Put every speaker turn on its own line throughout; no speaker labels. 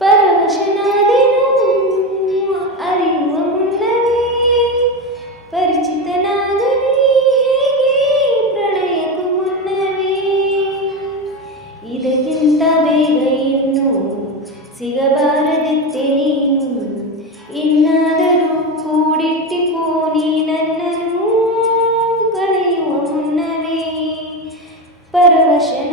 പരമശനാദിനും അറിവുമുള്ളവേ പരിചിതനാകണേ പ്രളയക്കുമുന്നവേ ಇದಕ್ಕಿಂತ ಬೇಗ ಇನ್ನು ಸಿಗಬಾರದಿತ್ತೆ ನೀನು ಇನ್ನಾದರೂ ಕೂಡಿಟ್ಟಿಕೋ ನೀ ನನ್ನನ್ನು ಕಳೆಯುವ ಮುನ್ನವೇ ಪರವಶನ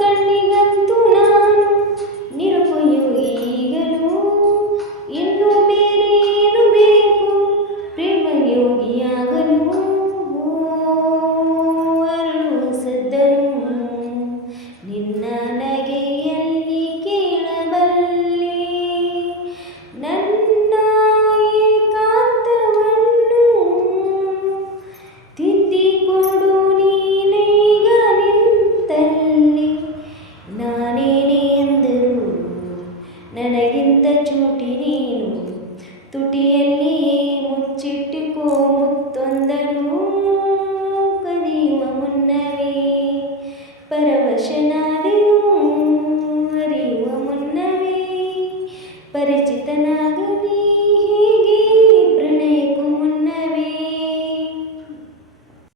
ధరింత చూటి నేను తుటిಯಲ್ಲಿ ಮುಚ್ಚಿಟ್ಟುಕೋ ಮುತ್ತೊಂದನು ಕದೀಮ ಮುನ್ನವೇ ಪರವಶನಾದೆನು ಅರಿಯುವ ಮುನ್ನವೇ ಪರಿಚಿತನಾಗಲು